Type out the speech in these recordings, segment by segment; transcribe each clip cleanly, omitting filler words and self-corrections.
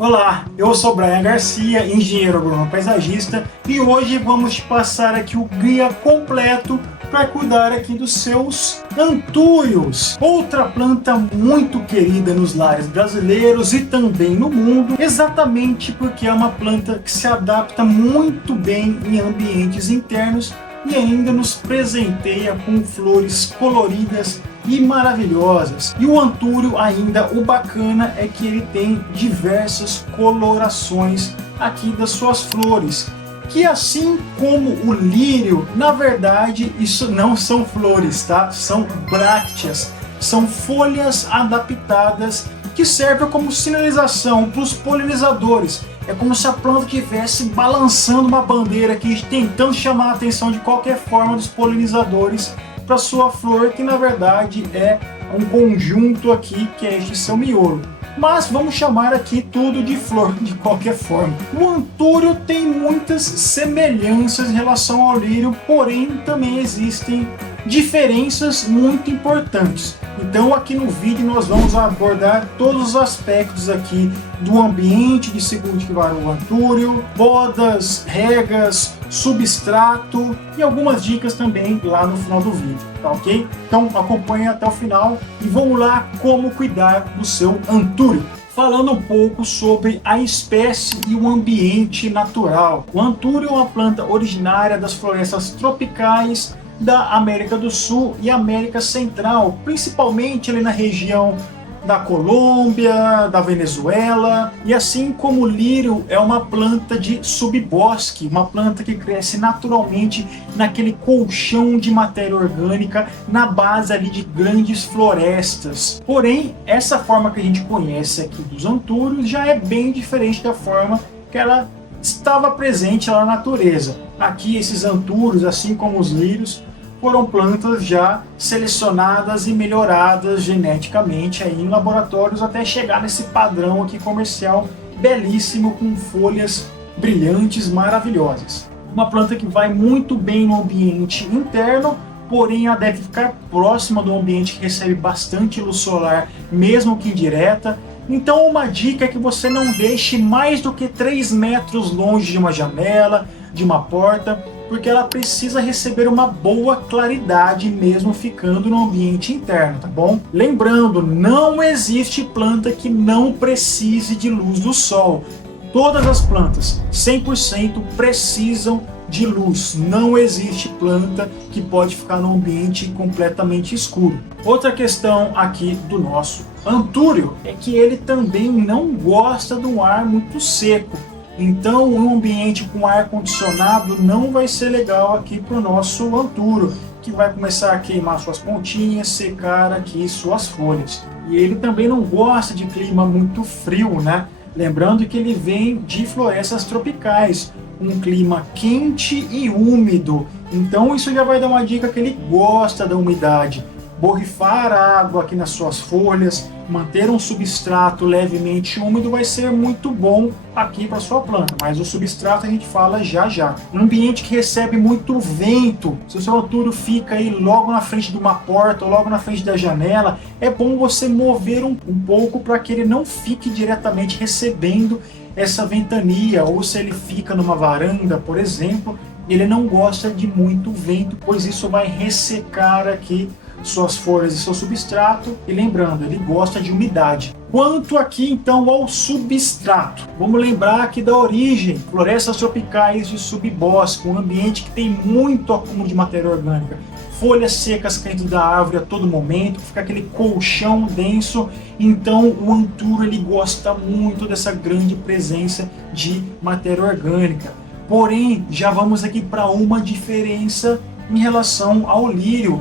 Olá, eu sou Brian Garcia, engenheiro agrônomo paisagista, e hoje vamos te passar aqui o guia completo para cuidar aqui dos seus antúrios, outra planta muito querida nos lares brasileiros e também no mundo, exatamente porque é uma planta que se adapta muito bem em ambientes internos e ainda nos presenteia com flores coloridas e maravilhosas. E o antúrio ainda, o bacana é que ele tem diversas colorações aqui das suas flores, que assim como o lírio, na verdade isso não são flores, tá? São brácteas, são folhas adaptadas que servem como sinalização para os polinizadores. É como se a planta estivesse balançando uma bandeira aqui, tentando chamar a atenção de qualquer forma dos polinizadores para sua flor, que na verdade é um conjunto aqui que é este seu miolo. Mas vamos chamar aqui tudo de flor de qualquer forma. O antúrio tem muitas semelhanças em relação ao lírio, porém também existem diferenças muito importantes. Então aqui no vídeo nós vamos abordar todos os aspectos aqui do ambiente de se cultivar o antúrio, podas, regas, substrato e algumas dicas também lá no final do vídeo, tá ok? Então acompanhe até o final e vamos lá como cuidar do seu antúrio. Falando um pouco sobre a espécie e o ambiente natural. O antúrio é uma planta originária das florestas tropicais da América do Sul e América Central, principalmente ali na região da Colômbia, da Venezuela, e assim como o lírio é uma planta de subbosque, uma planta que cresce naturalmente naquele colchão de matéria orgânica na base ali de grandes florestas. Porém, essa forma que a gente conhece aqui dos antúrios já é bem diferente da forma que ela estava presente lá na natureza. Aqui esses antúrios, assim como os lírios, foram plantas já selecionadas e melhoradas geneticamente aí em laboratórios até chegar nesse padrão aqui comercial belíssimo com folhas brilhantes, maravilhosas. Uma planta que vai muito bem no ambiente interno, porém ela deve ficar próxima do ambiente que recebe bastante luz solar, mesmo que indireta. Então uma dica é que você não deixe mais do que 3 metros longe de uma janela, de uma porta, porque ela precisa receber uma boa claridade mesmo ficando no ambiente interno, tá bom? Lembrando, não existe planta que não precise de luz do sol. Todas as plantas, 100%, precisam de luz. Não existe planta que pode ficar no ambiente completamente escuro. Outra questão aqui do nosso antúrio é que ele também não gosta de um ar muito seco. Então um ambiente com ar condicionado não vai ser legal aqui para o nosso antúrio, que vai começar a queimar suas pontinhas, secar aqui suas folhas. E ele também não gosta de clima muito frio, né? Lembrando que ele vem de florestas tropicais, um clima quente e úmido. Então isso já vai dar uma dica que ele gosta da umidade. Borrifar água aqui nas suas folhas, manter um substrato levemente úmido vai ser muito bom aqui para sua planta, mas o substrato a gente fala já já. Um ambiente que recebe muito vento, se o seu antúrio fica aí logo na frente de uma porta ou logo na frente da janela, é bom você mover um pouco para que ele não fique diretamente recebendo essa ventania, ou se ele fica numa varanda, por exemplo, ele não gosta de muito vento, pois isso vai ressecar aqui suas folhas e seu substrato, e lembrando, ele gosta de umidade. Quanto aqui então ao substrato, vamos lembrar aqui da origem, florestas tropicais de subbosque, um ambiente que tem muito acúmulo de matéria orgânica, folhas secas caindo da árvore a todo momento, fica aquele colchão denso. Então o antúrio ele gosta muito dessa grande presença de matéria orgânica. Porém, já vamos aqui para uma diferença em relação ao lírio.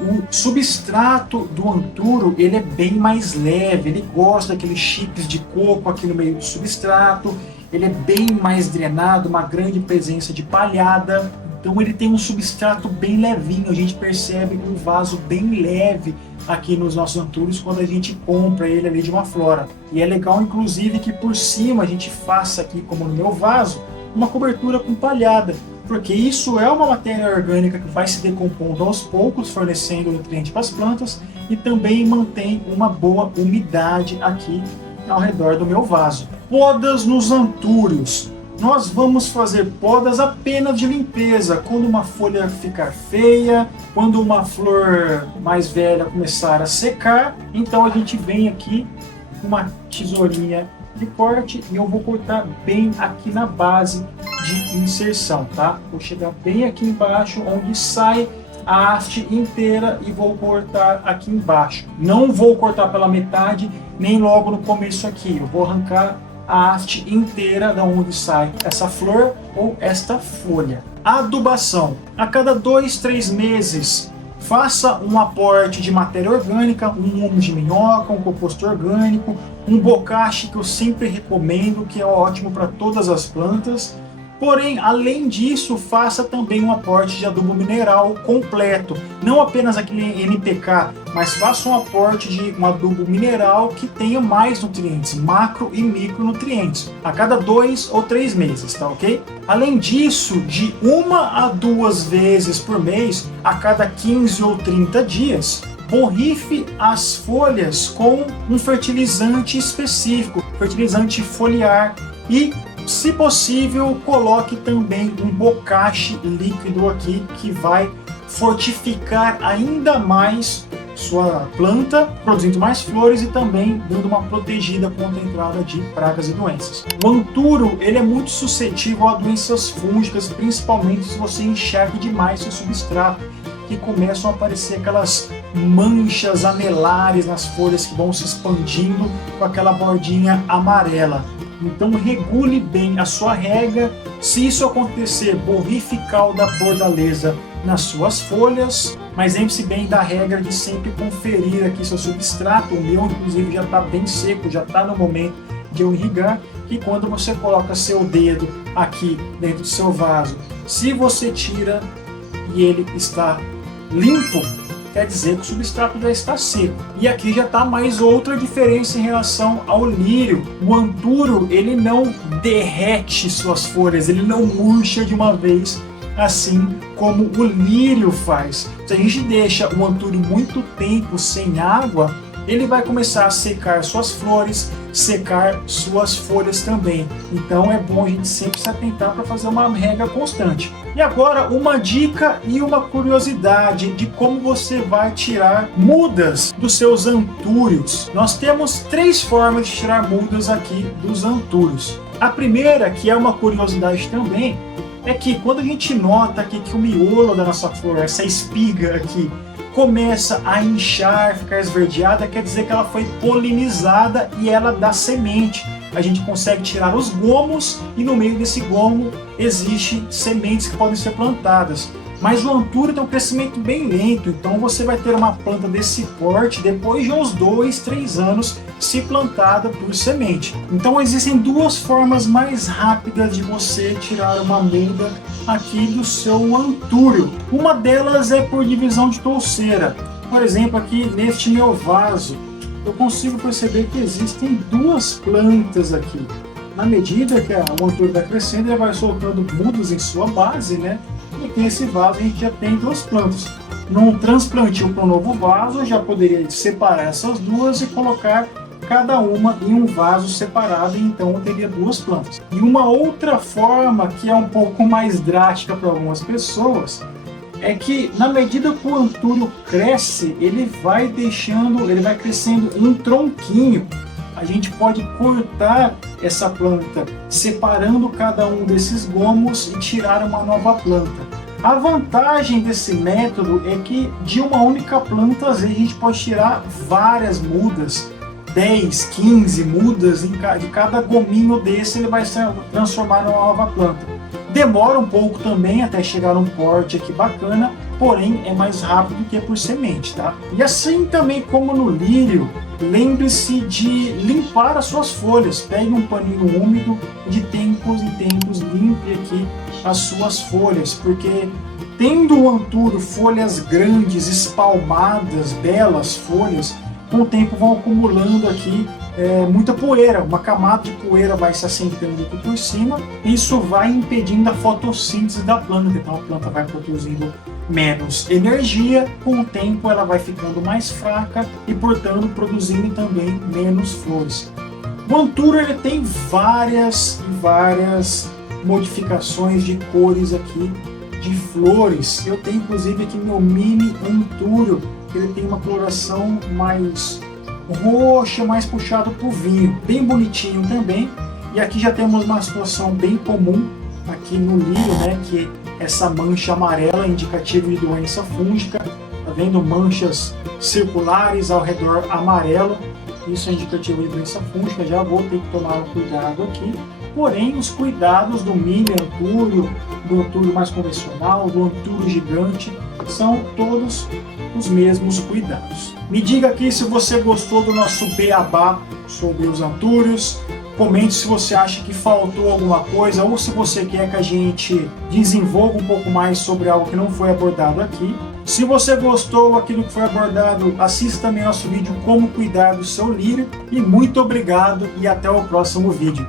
O substrato do antúrio ele é bem mais leve, ele gosta daqueles chips de coco aqui no meio do substrato, ele é bem mais drenado, uma grande presença de palhada, então ele tem um substrato bem levinho, a gente percebe um vaso bem leve aqui nos nossos antúrios quando a gente compra ele ali de uma flora. E é legal inclusive que por cima a gente faça aqui, como no meu vaso, uma cobertura com palhada, porque isso é uma matéria orgânica que vai se decompondo aos poucos, fornecendo nutriente para as plantas e também mantém uma boa umidade aqui ao redor do meu vaso. Podas nos antúrios. Nós vamos fazer podas apenas de limpeza, quando uma folha ficar feia, quando uma flor mais velha começar a secar. Então a gente vem aqui com uma tesourinha de corte e eu vou cortar bem aqui na base de inserção, tá? Vou chegar bem aqui embaixo, onde sai a haste inteira, e vou cortar aqui embaixo. Não vou cortar pela metade, nem logo no começo aqui. Eu vou arrancar a haste inteira da onde sai essa flor ou esta folha. Adubação. A cada 2-3 meses, faça um aporte de matéria orgânica, um humus de minhoca, um composto orgânico, um bocache, que eu sempre recomendo, que é ótimo para todas as plantas. Porém, além disso, faça também um aporte de adubo mineral completo. Não apenas aquele NPK, mas faça um aporte de um adubo mineral que tenha mais nutrientes, macro e micronutrientes, a cada 2 ou 3 meses, tá ok? Além disso, de 1 a 2 vezes por mês, a cada 15 ou 30 dias, borrife as folhas com um fertilizante específico, fertilizante foliar, e, se possível, coloque também um bocache líquido aqui, que vai fortificar ainda mais sua planta, produzindo mais flores e também dando uma protegida contra a entrada de pragas e doenças. O anturo, ele é muito suscetível a doenças fúngicas, principalmente se você enxerga demais seu substrato, que começam a aparecer aquelas manchas anelares nas folhas que vão se expandindo com aquela bordinha amarela. Então regule bem a sua rega. Se isso acontecer, borrife calda bordaleza nas suas folhas, mas lembre-se bem da regra de sempre conferir aqui seu substrato. O meu, inclusive, já está bem seco, já está no momento de eu irrigar. E quando você coloca seu dedo aqui dentro do seu vaso, se você tira e ele está limpo, quer dizer que o substrato já está seco. E aqui já está mais outra diferença em relação ao lírio. O anturo, ele não derrete suas folhas, ele não murcha de uma vez, assim como o lírio faz. Se a gente deixa o anturo muito tempo sem água, ele vai começar a secar suas flores, secar suas folhas também. Então é bom a gente sempre se atentar para fazer uma rega constante. E agora uma dica e uma curiosidade de como você vai tirar mudas dos seus antúrios. Nós temos 3 formas de tirar mudas aqui dos antúrios. A primeira, que é uma curiosidade também, é que quando a gente nota aqui que o miolo da nossa flor, essa espiga aqui, começa a inchar, ficar esverdeada, quer dizer que ela foi polinizada e ela dá semente. A gente consegue tirar os gomos e no meio desse gomo existem sementes que podem ser plantadas. Mas o anturo tem um crescimento bem lento, então você vai ter uma planta desse porte depois de uns 2-3 anos se plantada por semente. Então existem 2 formas mais rápidas de você tirar uma muda aqui do seu antúrio. Uma delas é por divisão de touceira. Por exemplo, aqui neste meu vaso, eu consigo perceber que existem 2 plantas aqui. Na medida que o antúrio vai crescendo, ele vai soltando mudas em sua base, né? E aqui nesse vaso a gente já tem 2 plantas. Num transplantio para um novo vaso, eu já poderia separar essas 2 e colocar cada uma em um vaso separado, e então eu teria 2 plantas. E uma outra forma, que é um pouco mais drástica para algumas pessoas, é que na medida que o antúrio cresce, ele vai crescendo um tronquinho. A gente pode cortar essa planta, separando cada um desses gomos e tirar uma nova planta. A vantagem desse método é que de uma única planta, às vezes a gente pode tirar várias mudas, 10, 15 mudas de cada gominho desse, ele vai se transformar numa nova planta. Demora um pouco também até chegar num porte aqui bacana, porém é mais rápido que por semente, tá? E assim também como no lírio, lembre-se de limpar as suas folhas. Pegue um paninho úmido e de tempos em tempos limpe aqui as suas folhas, porque tendo o anturo folhas grandes, espalmadas, belas folhas, com o tempo vão acumulando aqui muita poeira, uma camada de poeira vai se assentando aqui por cima. Isso vai impedindo a fotossíntese da planta, então a planta vai produzindo menos energia, com o tempo ela vai ficando mais fraca e, portanto, produzindo também menos flores. O Antúrio ele tem várias modificações de cores aqui, de flores. Eu tenho inclusive aqui meu mini Antúrio, ele tem uma coloração mais roxa, mais puxado para o vinho, bem bonitinho também. E aqui já temos uma situação bem comum aqui no lírio, né, que é essa mancha amarela indicativa de doença fúngica. Tá vendo manchas circulares ao redor amarelo, isso é indicativo de doença fúngica. Já vou ter que tomar um cuidado aqui. Porém, os cuidados do mini Antúrio, do Antúrio mais convencional, do Antúrio gigante, são todos os mesmos cuidados. Me diga aqui se você gostou do nosso beabá sobre os Antúrios. Comente se você acha que faltou alguma coisa ou se você quer que a gente desenvolva um pouco mais sobre algo que não foi abordado aqui. Se você gostou aqui do que foi abordado, assista também nosso vídeo Como Cuidar do Seu Lírio. E muito obrigado e até o próximo vídeo.